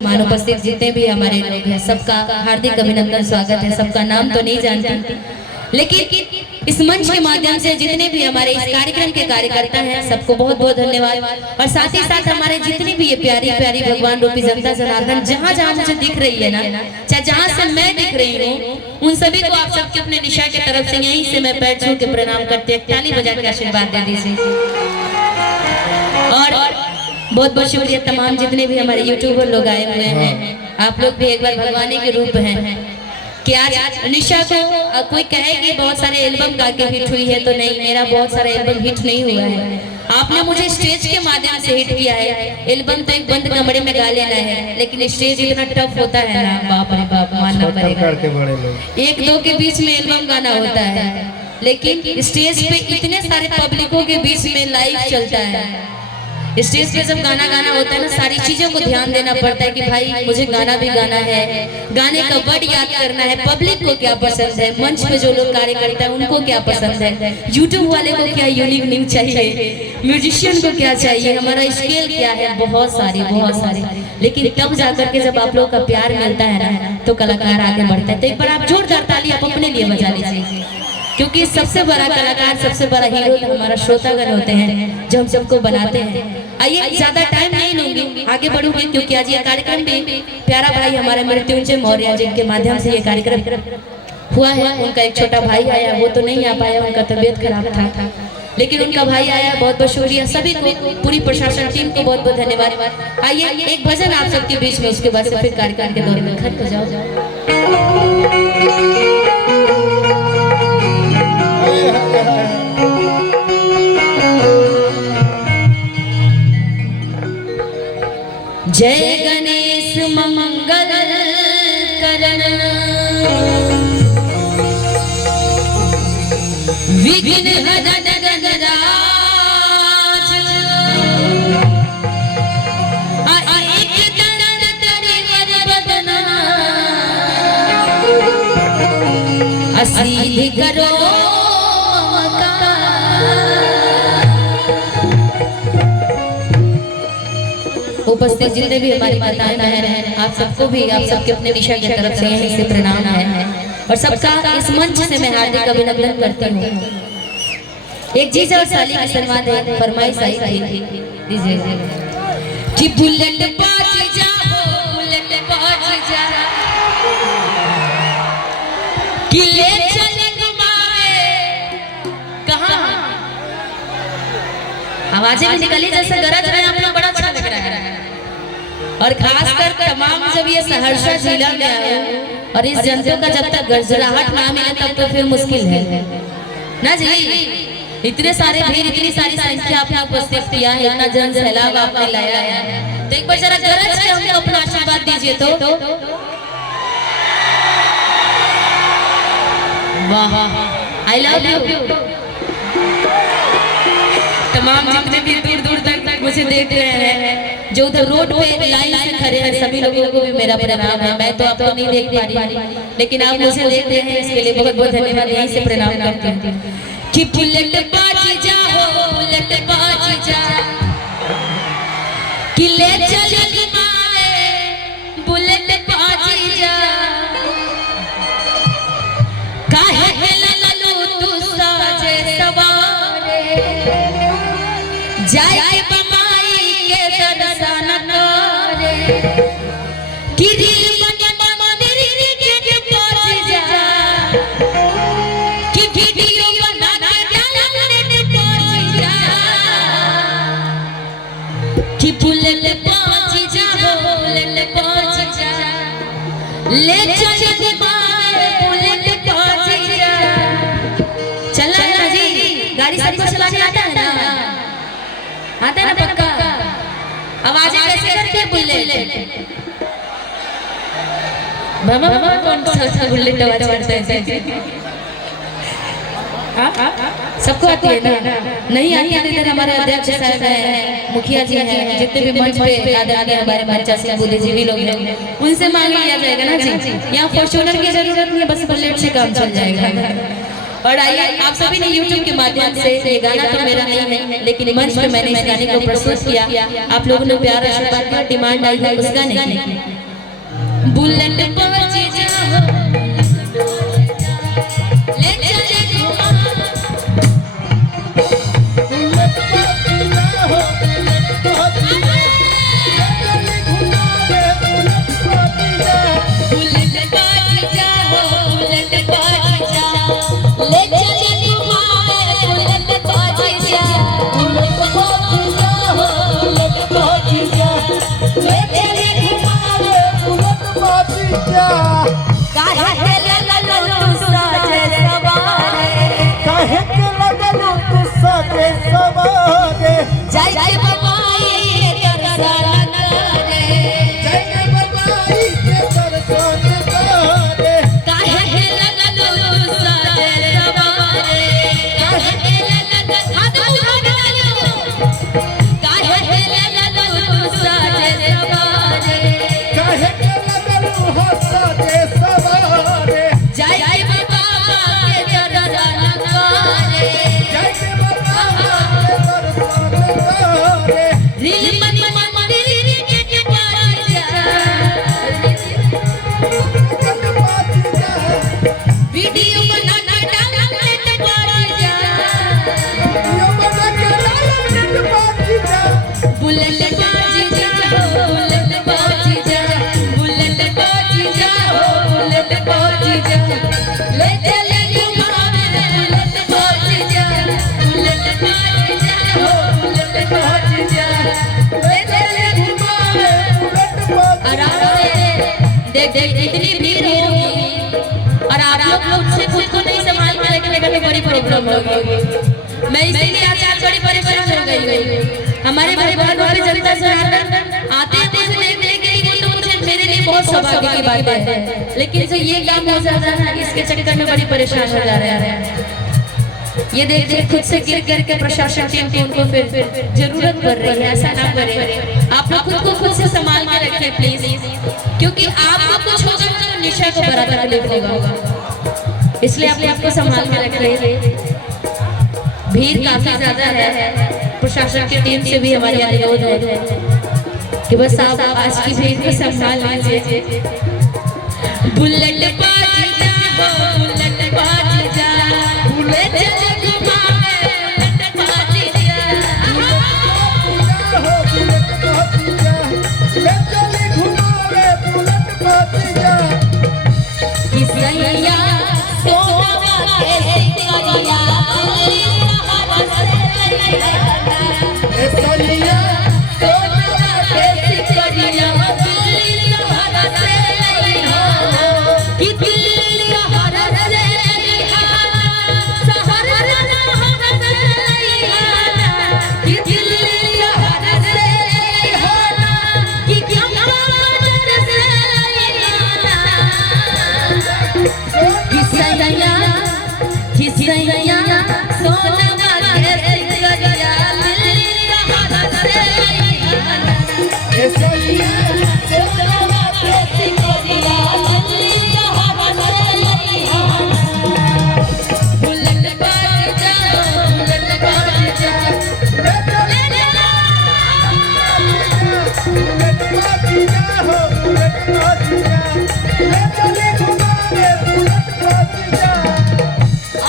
मान उपस्थित जितने भी हमारे लोग हैं सबका हार्दिक अभिनंदन, स्वागत है। सबका नाम तो नहीं जानती, लेकिन इस मंच के माध्यम से जितने भी हमारे इस कार्यक्रम के कार्यकर्ता हैं सबको बहुत बहुत धन्यवाद। और साथ ही साथ हमारे जितनी भी ये प्यारी प्यारी भगवान रूपी जनता जनार्दन जहाँ जहाँ मुझे दिख रही है ना, चाहे जहाँ से मैं दिख रही हूँ, उन सभी को आप सबके अपने निशा की तरफ से यहीं से मैं पैर छू के प्रणाम करते ताली बजा के आशीर्वाद दे दीजिए। और बहुत बहुत शुक्रिया तमाम जितने भी हमारे यूट्यूबर लोग आए हुए हैं। आप लोग भी एक बार भगवानी के रूप हैं कि आज निशा को कोई कहे कि बहुत सारे एल्बम गा के हिट हुई है, तो नहीं, मेरा बहुत सारे एल्बम हिट नहीं हुआ है। आपने मुझे स्टेज के माध्यम से हिट किया है। एल्बम तो एक बंद कमरे में गा लेना है, लेकिन स्टेज इतना टफ होता है ना, बाप रे बाप, मानना पड़ेगा। एक दो के बीच में एल्बम गाना होता है, लेकिन स्टेज पे इतने सारे पब्लिकों के बीच में लाइव चलता है। स्टेज पे जब गाना गाना होता है ना, सारी चीजों को ध्यान देना पड़ता है कि भाई मुझे गाना भी गाना है, गाने का वर्ड याद करना है, पब्लिक को क्या पसंद है, मंच पे जो लोग कार्य करते हैं उनको क्या पसंद है, यूट्यूब वाले को क्या यूनिक न्यूज चाहिए, म्यूजिशियन को क्या चाहिए, हमारा स्केल क्या है, बहुत सारे। लेकिन तब जाकर के जब आप लोग का प्यार मिलता है ना, तो कलाकार आगे बढ़ता है। तो एक बार आप जोरदार ताली आप अपने लिए बजा लीजिए, क्योंकि सबसे बड़ा कलाकार, सबसे बड़ा हीरो हमारा श्रोतागण होते हैं जो हम सबको बनाते हैं। आइए, ज्यादा टाइम नहीं लूंगी, आगे बढ़ूंगी, क्योंकि आज ये कार्यक्रम भी प्यारा भाई हमारे मृत्युंजय मौर्य जिनके माध्यम से ये कार्यक्रम हुआ है। उनका एक छोटा भाई आया, वो तो नहीं आ पाया, उनका तबीयत खराब था, लेकिन उनका भाई आया। बहुत बहुत शुक्रिया सभी को, पूरी प्रशासन टीम को बहुत बहुत धन्यवाद। आइए एक भजन आप सबके बीच में, उसके बाद से फिर कार्यक्रम के दौर में खत्म हो जाओ। जय गणेश मंगल करण विघ्न हरन गणराज, एक दंड तरिवर बदना, असीध करो उपस्थित जितने भी हमारी माताएं बहन हैं, आप सबको भी, आप सबके अपने निशा की तरफ से यहीं से प्रणाम है। और सबका इस मंच से मैं हार्दिक अभिनंदन करती हूँ। एक जीजा और साली की सन्मान है, फरमाइश आई थी, दीजिए कि बुलेट बाज जा, बुलेट बाज जा, किले चले घुमाए, कहाँ आवाजें भी निकली जैसे गरज रहे, आप लोग बड़ा अच्छा लग रहा है। और खासकर तमाम जब ये सहरसा जिला में आए और इस जनता का जब तक गरजराहट ना मिले तब तो फिर मुश्किल है ना जी। इतने सारे भीड़, इतनी सारी संख्या आपने उपस्थित किया है, इतना जन सैलाब आपने लाया है, तो एक बार जरा गरज के हमको अपना आशीर्वाद दीजिए। तो वाह, आई लव यू। तमाम जितने भी दूर दूर तक मुझे देख रहे हैं, जो उधर रोड पे लाइन से खड़े हैं, सभी लोगों को भी मेरा प्रणाम है। मैं तो आपको नहीं देख पा रही, लेकिन आप मुझे देख रहे हैं, इसके लिए बहुत बहुत धन्यवाद। यहीं से प्रणाम करती हूँ कि बुलेट बाज जा हो, बुलेट बाज जा, किले चल घुमाए, बुलेट बाज जा, काहे ललू तू साजे सवारे, जाए बमाई के दर्शन करे, कि दिल बन मंदिर के पहुंच जा, कि वीडियो बना के डालने पहुंच जा, कि बुलेट पहुंच जा, बुलेट पहुंच जा, ले चल घुमाए, बुलेट पहुंच जा। चला ना जी, गाड़ी सबको चलाने आता है ना, आता है ना पक्का? आवाजें कैसे करते हैं बुलेट? मामा कौन सा बुलेट आवाज करते हैं? सबको आती है ना? नहीं आती है तो इधर हमारे अध्यक्ष साहब हैं, मुखिया जी हैं, जितने भी मंच पे आदरणीय हमारे बच्चा सिंह बुद्धिजीवी लोग हैं, उनसे मांग लिया जाएगा ना जी। यहाँ फॉर्च्यूनर की जरूरत नहीं, बस बुलेट से काम चल जाएगा। और आइए आप सभी ने YouTube के माध्यम से ये गाना तो मेरा नहीं है लेकिन मंच पे मैंने इस गाने को प्रस्तुत किया, आप लोगों ने प्यार आशीर्वाद का डिमांड आई है उस गाने की। बुलेट पर जीजा ले चले घुमा, बुलेट पर जीजा हो बुलेट पर जीजा ले चले घुमा, बुलेट पर जीजा बुलेट पर जीजा हो बुलेट पर जीजा ले चले घुमा, बुलेट पर जीजा काहे के लगलो तू साजे सवारे, काहे के लगलो तू साजे सवारे, जय जय बबाई के दर्शन करे, जय बबाई के दर्शन करे, काहे के लगलो तू साजे सवारे, काहे के लगलो हाथ उठा के डालो, काहे के लगलो तू साजे सवारे, काहे के लगलो हो साजे सवारे, जय जय बाबा के दर्शन करे, जय बाबा के दर्शन करे, दिल मन मंदिर के पास जा, वीडियो बना के डाउनलोड कर जा, यो बना के डाउनलोड कर जा, बुलेट बाजी जा बुलेट बाजी जा बुलेट बाजी जा बुलेट बाजी जा ले चले घुमावे बुलेट बाजी जा बुलेट बाजी जा बुलेट बाजी जा ले चले घुमावे आराम से देख इतनी भीड़ होगी और आप लोग खुद से खुद को नहीं संभाल के लेके तो बड़ी प्रॉब्लम होगी। मैं इसीलिए आज बड़ी परेशान हो गई। हमारे बड़े बहनों पे जनता जनार्दन आते हैं मुझे देखने के लिए तो मुझे मेरे लिए बहुत सौभाग्य की बात है, लेकिन जो ये काम हो जाता है इसके चक्कर में बड़ी परेशान हो जा रहे हैं। ये देखिए खुद से गिर गिर के प्रशासन टीम को उनको फिर जरूरत पड़ रही है, ऐसा ना करें। आप लोग खुद को खुद से संभाल के रखें प्लीज, क्योंकि आपको कुछ होगा तो निशा को बड़ा तकलीफ होगा, इसलिए आप आपको संभाल के रखें। भीड़ काफी ज्यादा है, प्रशासन की टीम से भी हमारी अनुरोध है कि बस आप आज की भीड़ को संभाल लीजिए। बुलेट बाजी जा बुलेट बाजी जा बुलेट चले घुमावे बुलेट बाजी जा, हो बुलेट बाजी जा, ले चले घुमावे बुलेट बाजी जा, किसैया सोना के सिकरिया ए सैया सोना के सिकरिया दिल्ली सहारा से लइहा, कि दिल्ली सहारा से लइहा, सहारा से लइहा, कि दिल्ली सहारा से लइहा, कि गंगानगर से लइहा, किसैया किसैया सोना के सिकरिया दिल्ली सहारा से लइहा, ए सैया सोना के सिकरिया दिल्ली सहारा से लइहा, बुलेट बाजी जा बुलेट बाजी जा ले चले बुलेट बाजी जा हो बुलेट बाजी जा, ले चले घुमावे बुलेट बाजी जा,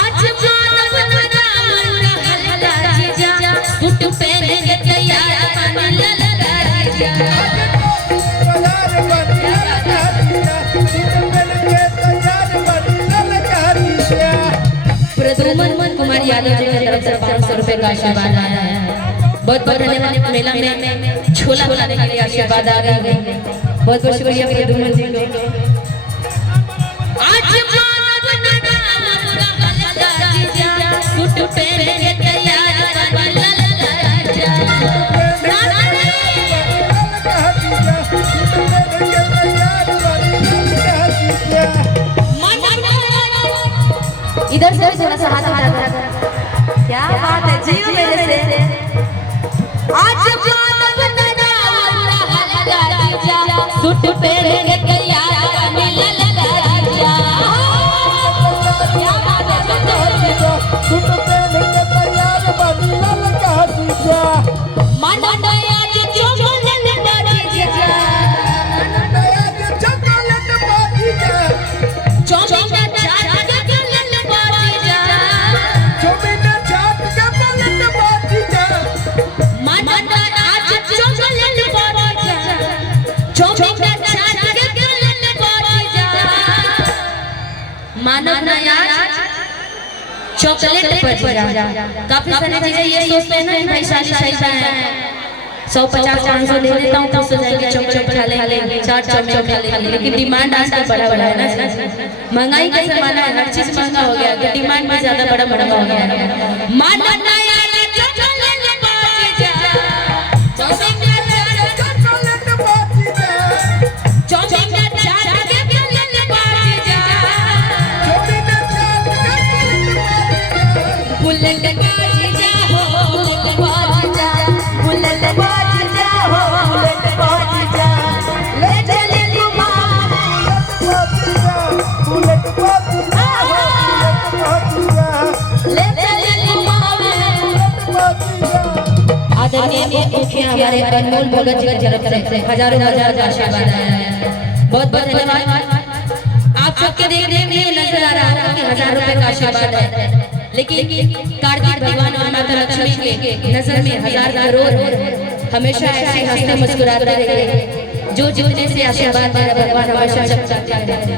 आज मानव नाम रहला जीजा सूट पहन के तैयार बन ललका जीजा, बाजार बनिया लगा दिया, मिल के तैयार बनिया लगा दिया, प्रद्युमन कुमार यादव जी की तरफ से 500 रुपए का आशीर्वाद आया है। बहुत बहुत धन्यवाद। मेला में छोला बनाने के लिए आशीर्वाद आ गए हैं, बहुत बहुत शुक्रिया प्रद्युमन जी को। आज मानव नाम रहला जीजा सूट पहन के तैयार बन ललका जीजा, इधर से थोड़ा सा हाथ हटा, क्या बात है जीव मेरे से। आज मानव नाम रहला जीजा सूट पहन के तैयार बन ललका जीजा, क्या बात है। मानव ना यार चॉकलेट पर जा। काफी सारी चीजें ये सोचते हैं ना कि भाई शादी सही है 150-500 दे देता हूँ तो जाएंगे चॉकलेट खा लेंगे 4 चॉकलेट खा लेंगे। लेकिन डिमांड आजकल बड़ा है ना, महंगाई का जमाना है, हर चीज महंगा हो गया तो डिमांड भी ज्यादा बड़ा हो गया है। मानव ना यार चॉकलेट पर जा, बुलेट बाजी जा हो बुलेट बाजी जा, बुलेट बाजी जा हो बुलेट बाजी जा, ले चले घुमा बुलेट बाजी जा हो बुलेट बाजी जा, ले चले घुमा बुलेट बाजी जा। आदरणीय मुखिया हमारे अनमोल भगत जी की तरफ से हजारों हजार का आशीर्वाद आया है। बहुत बहुत धन्यवाद। आप सबके देखने में नजर आ रहा होगा कि 1000 रुपए का आशीर्वाद है, लेकिन कार्तिक भगवान और माता लक्ष्मी के नजर में 1000 करोड़ हमेशा ऐसे हंसते मुस्कुराते रहेंगे। जो जितने से आशीर्वाद दे रहे भगवान हमेशा चमकाते रहेंगे।